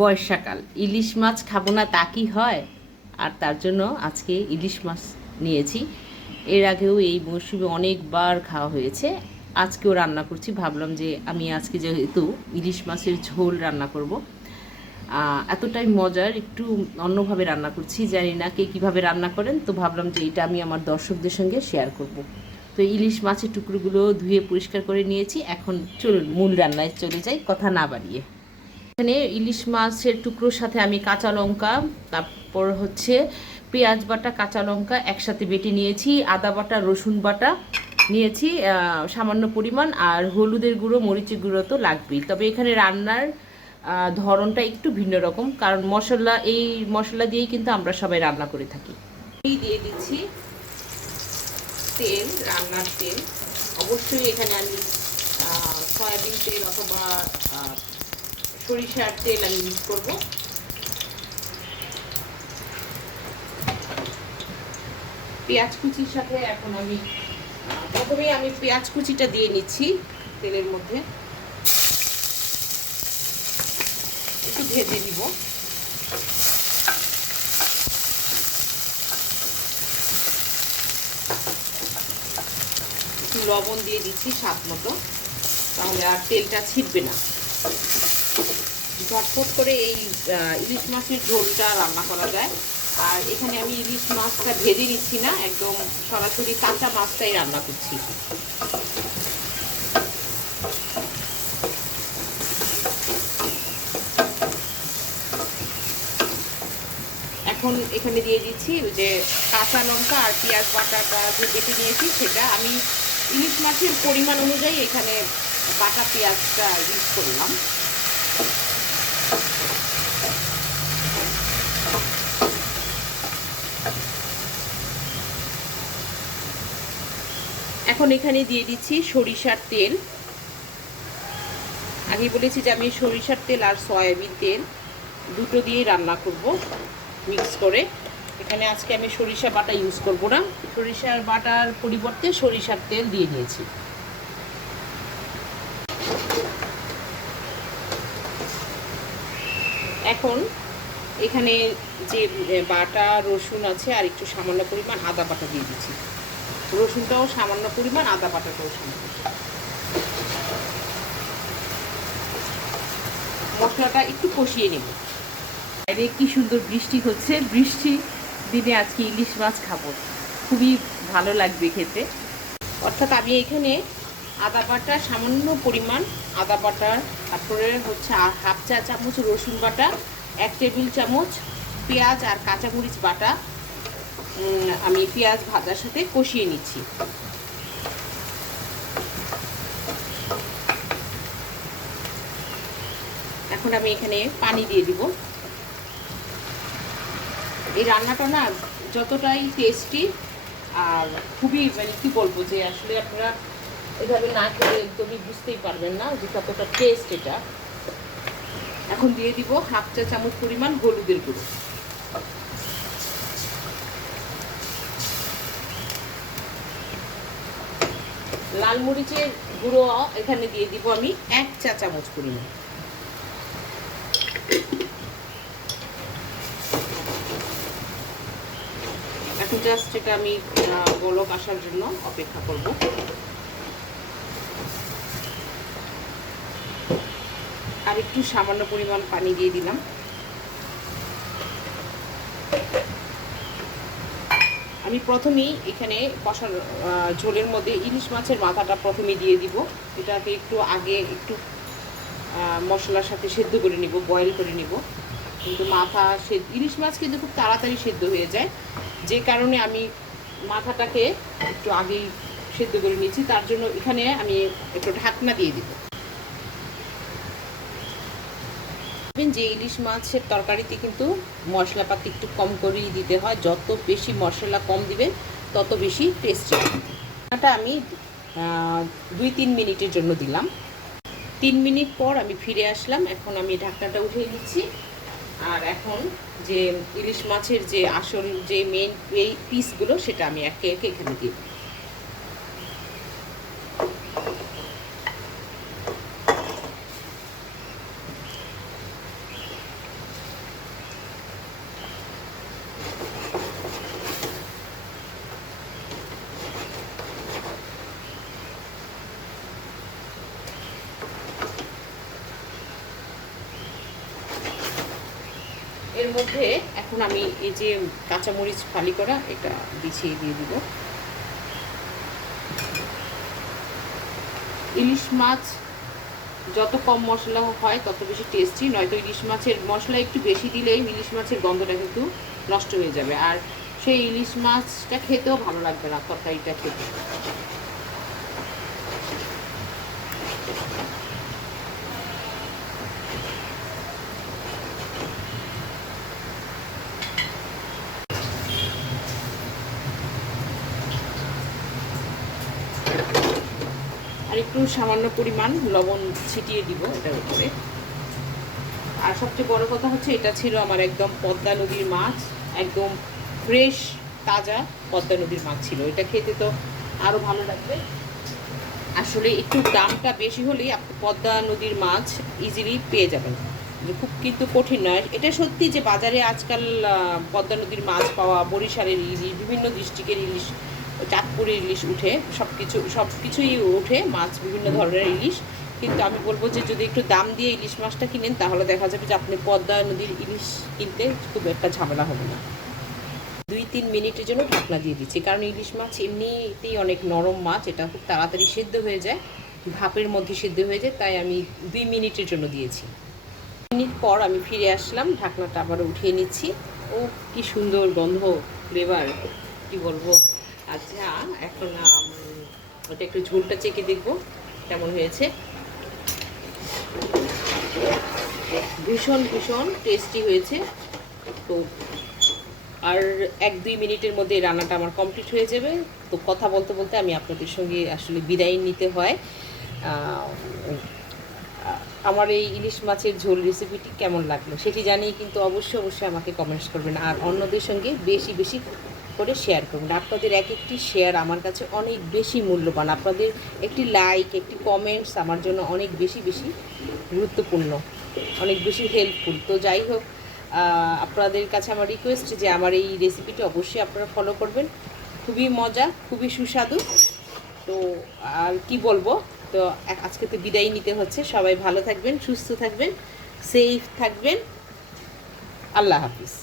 বর্ষাকাল। ইলিশ মাছ খাব না তা কি হয়? আর তার জন্য আজকে ইলিশ মাছ নিয়েছি। এর আগেও এই মৌসুমে অনেকবার খাওয়া হয়েছে। আজকেও রান্না করছি। ভাবলাম যে আমি আজকে যেহেতু ইলিশ মাছের ঝোল রান্না করব এতটাই মজার, একটু অন্যভাবে রান্না করছি। জানি না কে কীভাবে রান্না করেন, তো ভাবলাম যে এটা আমি আমার দর্শকদের সঙ্গে শেয়ার করব। তো ইলিশ মাছের টুকরোগুলো ধুয়ে পরিষ্কার করে নিয়েছি। এখন চলুন, মূল রান্নায় চলে যাই, কথা না বাড়িয়ে। এখানে ইলিশ মাছের টুকরোর সাথে আমি কাঁচা লঙ্কা, তারপর হচ্ছে পেঁয়াজ বাটা, কাঁচা লঙ্কা একসাথে বেটে নিয়েছি, আদা বাটা, রসুন বাটা নিয়েছি সামান্য পরিমাণ, আর হলুদের গুঁড়ো, মরিচের গুঁড়ো তো লাগবেই। তবে এখানে রান্নার ধরনটা একটু ভিন্ন রকম, কারণ মশলা, এই মশলা দিয়েই কিন্তু আমরা সবাই রান্না করে থাকি। এই দিয়ে দিচ্ছি তেল, রান্নার তেল। অবশ্যই এখানে আমি সয়াবিন তেল অথবা সরিষার তেল আমি ইউজ করব। পেঁয়াজ কুচির সাথে এখন আমি, প্রথমেই আমি পেঁয়াজ কুচিটা দিয়ে নিচ্ছি তেলের মধ্যে। একটু ভেজে একটু লবণ দিয়ে দিচ্ছি স্বাদ মতো, তাহলে আর তেলটা ছিটবে না। ঝটফট করে এই ইলিশ মাছের ঝোলটা রান্না করা যায়। আর এখানে আমি ইলিশ মাছটা ভেজে নিচ্ছি না, একদম সরাসরি কাঁচা মাছটাই রান্না করছি। এখন এখানে দিয়ে দিচ্ছি যে কাঁচা লঙ্কা আর পেঁয়াজ বাটাটা যে বেটে নিয়েছি সেটা। আমি ইলিশ মাছের পরিমাণ অনুযায়ী এখানে বাটা পেঁয়াজটা ইউজ করলাম। এখন এখানে দিয়ে দিচ্ছি সরিষার তেল। আগে বলেছি যে আমি সরিষার তেল আর সয়াবিন তেল দুটো দিয়ে রান্না করব, মিক্স করে। এখানে আজকে আমি সরিষা বাটা ইউজ করব না। সরিষার বাটার পরিবর্তে সরিষার তেল দিয়ে দিয়েছি। এখন এখানে যে বাটা, রসুন আছে আর একটু সামান্য পরিমাণ আদা বাটা দিয়ে দিচ্ছি। রসুনটাও সামান্য পরিমাণ আদা বাটাটাও সামান্য মশলাটা একটু কষিয়ে নেব। বাইরে কি সুন্দর বৃষ্টি হচ্ছে। বৃষ্টি দিনে আজকে ইলিশ মাছ খাব। খুবই ভালো লাগবে খেতে। অর্থাৎ আমি এখানে আদা বাটা, সামান্য পরিমাণ আদা বাটা, তারপরে হচ্ছে হাফ চা চামচ রসুন বাটা, এক টেবিল চামচ পেঁয়াজ আর কাঁচামরিচ বাটা আমি পেঁয়াজ ভাজার সাথে কষিয়ে নিচ্ছি। এখন আমি এখানে পানি দিয়ে দিব। এই রান্নাটা না যতটাই টেস্টি আর খুবই মানে কী বলব যে আসলে আপনারা এভাবে না খেলে একদমই বুঝতেই পারবেন না যে কতটা টেস্ট এটা। এখন দিয়ে দিব হাফ চা চামচ পরিমাণ হলুদের গুঁড়ো। লাল মরিচের গুঁড়ো এখানে দিয়ে দিব আমি এক চা চামচ পরিমাণ। এখন জাস্ট এটা আমি গোলক আসার জন্য অপেক্ষা করব। আর একটু সামান্য পরিমাণ পানি দিয়ে দিলাম। আমি প্রথমেই এখানে কষার ঝোলের মধ্যে ইলিশ মাছের মাথাটা প্রথমে দিয়ে দিব। এটাকে একটু আগে একটু মশলার সাথে সেদ্ধ করে নিব বয়েল করে নিব। কিন্তু মাথা সে, ইলিশ মাছ কিন্তু খুব তাড়াতাড়ি সেদ্ধ হয়ে যায়। যে কারণে আমি মাথাটাকে একটু আগেই সেদ্ধ করে নিয়েছি। তার জন্য এখানে আমি একটু ঢাকনা দিয়ে দিব। যে ইলিশ মাছের তরকারিতে কিন্তু মশলাপাতি একটু কম করেই দিতে হয়। যত বেশি মশলা কম দিবেন, তত বেশি টেস্টি এটা আমি দুই তিন মিনিটের জন্য দিলাম। তিন মিনিট পর আমি ফিরে আসলাম। এখন আমি ঢাকনাটা উঠিয়ে নিচ্ছি। আর এখন যে ইলিশ মাছের যে আসল যে মেন এই পিসগুলো সেটা আমি একে একে এখানে দিয়ে এর মধ্যে এখন আমি এই যে কাঁচামরিচ ফালি করা, এটা বিছিয়ে দিয়ে দিব। ইলিশ মাছ যত কম মশলা হয়, তত বেশি টেস্টি নয়তো ইলিশ মাছের মশলা একটু বেশি দিলেই ইলিশ মাছের গন্ধটা কিন্তু নষ্ট হয়ে যাবে। আর সেই ইলিশ মাছটা খেতেও ভালো লাগবে না, তরকারিটা খেতে। আর একটু সামান্য পরিমাণ লবণ ছিটিয়ে দিব এটার উপরে। আর সবচেয়ে বড় কথা হচ্ছে, এটা ছিল আমার একদম পদ্মা নদীর মাছ, একদম ফ্রেশ তাজা পদ্মা নদীর মাছ ছিল। এটা খেতে তো আরও ভালো লাগবে। আসলে একটু দামটা বেশি হলেই আপনি পদ্মা নদীর মাছ ইজিলি পেয়ে যাবেন। খুব কিন্তু কঠিন নয়। এটা সত্যি যে বাজারে আজকাল পদ্মা নদীর মাছ পাওয়া, বরিশালের ইলিশ, বিভিন্ন ডিস্ট্রিক্টের ইলিশ চাঁদপুরের ইলিশ উঠে সব কিছু সব কিছুই ওঠে, মাছ বিভিন্ন ধরনের ইলিশ। কিন্তু আমি বলব যে যদি একটু দাম দিয়ে ইলিশ মাছটা কিনেন, তাহলে দেখা যাবে যে আপনি পদ্মা নদীর ইলিশ কিনতে খুব একটা ঝামেলা হবে না। দুই তিন মিনিটের জন্য ঢাকনা দিয়ে দিচ্ছি, কারণ ইলিশ মাছ এমনিতেই অনেক নরম মাছ, এটা খুব তাড়াতাড়ি সিদ্ধ হয়ে যায়, ভাপের মধ্যে সিদ্ধ হয়ে যায়, তাই আমি দুই মিনিটের জন্য দিয়েছি। মিনিট পর আমি ফিরে আসলাম, ঢাকনাটা আবার উঠিয়ে নিচ্ছি। ও কি সুন্দর গন্ধ, ফ্লেভার, কি বলব। আচ্ছা এখন ওটা একটু ঝোলটা চেকে দেখব কেমন হয়েছে। ভীষণ ভীষণ টেস্টি হয়েছে। তো আর এক, দুই মিনিটের মধ্যে রান্নাটা আমার কমপ্লিট হয়ে যাবে। তো কথা বলতে বলতে আমি আপনাদের সঙ্গে আসলে বিদায় নিতে হয়। আমার এই ইলিশ মাছের ঝোল রেসিপিটি কেমন লাগল সেটি জানিয়ে কিন্তু অবশ্যই অবশ্যই আমাকে কমেন্টস করবেন। আর অন্যদের সঙ্গে বেশি বেশি করে শেয়ার করবেন আপনাদের এক একটি শেয়ার আমার কাছে অনেক বেশি মূল্যবান। আপনাদের একটি লাইক একটি কমেন্টস আমার জন্য অনেক বেশি বেশি গুরুত্বপূর্ণ, অনেক বেশি হেল্পফুল তো যাই হোক আপনাদের কাছে আমার রিকোয়েস্ট যে আমার এই রেসিপিটি অবশ্যই আপনারা ফলো করবেন। খুবই মজা, খুবই সুস্বাদু। তো আর কি বলব? তো আজকে তো বিদায় নিতে হচ্ছে। সবাই ভালো থাকবেন, সুস্থ থাকবেন সেফ থাকবেন। আল্লাহ হাফিজ।